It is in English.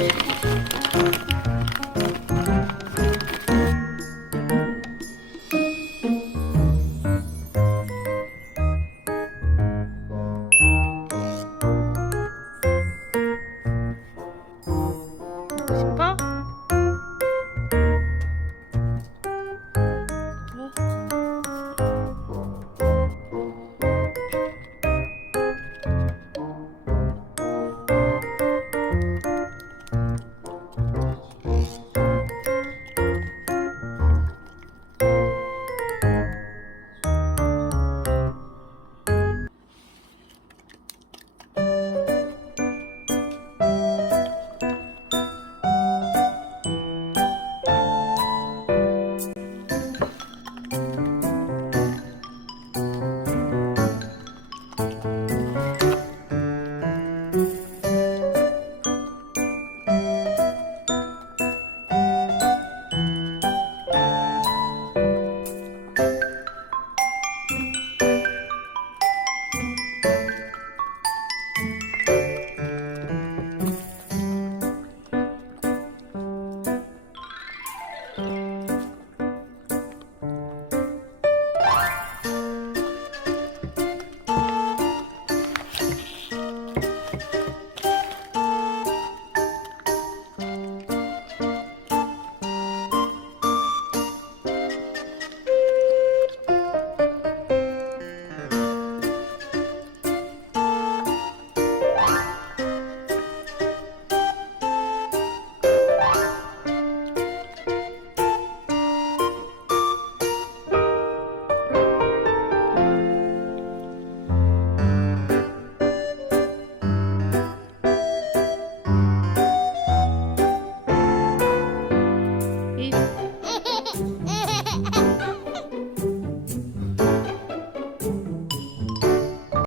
Thank okay. you.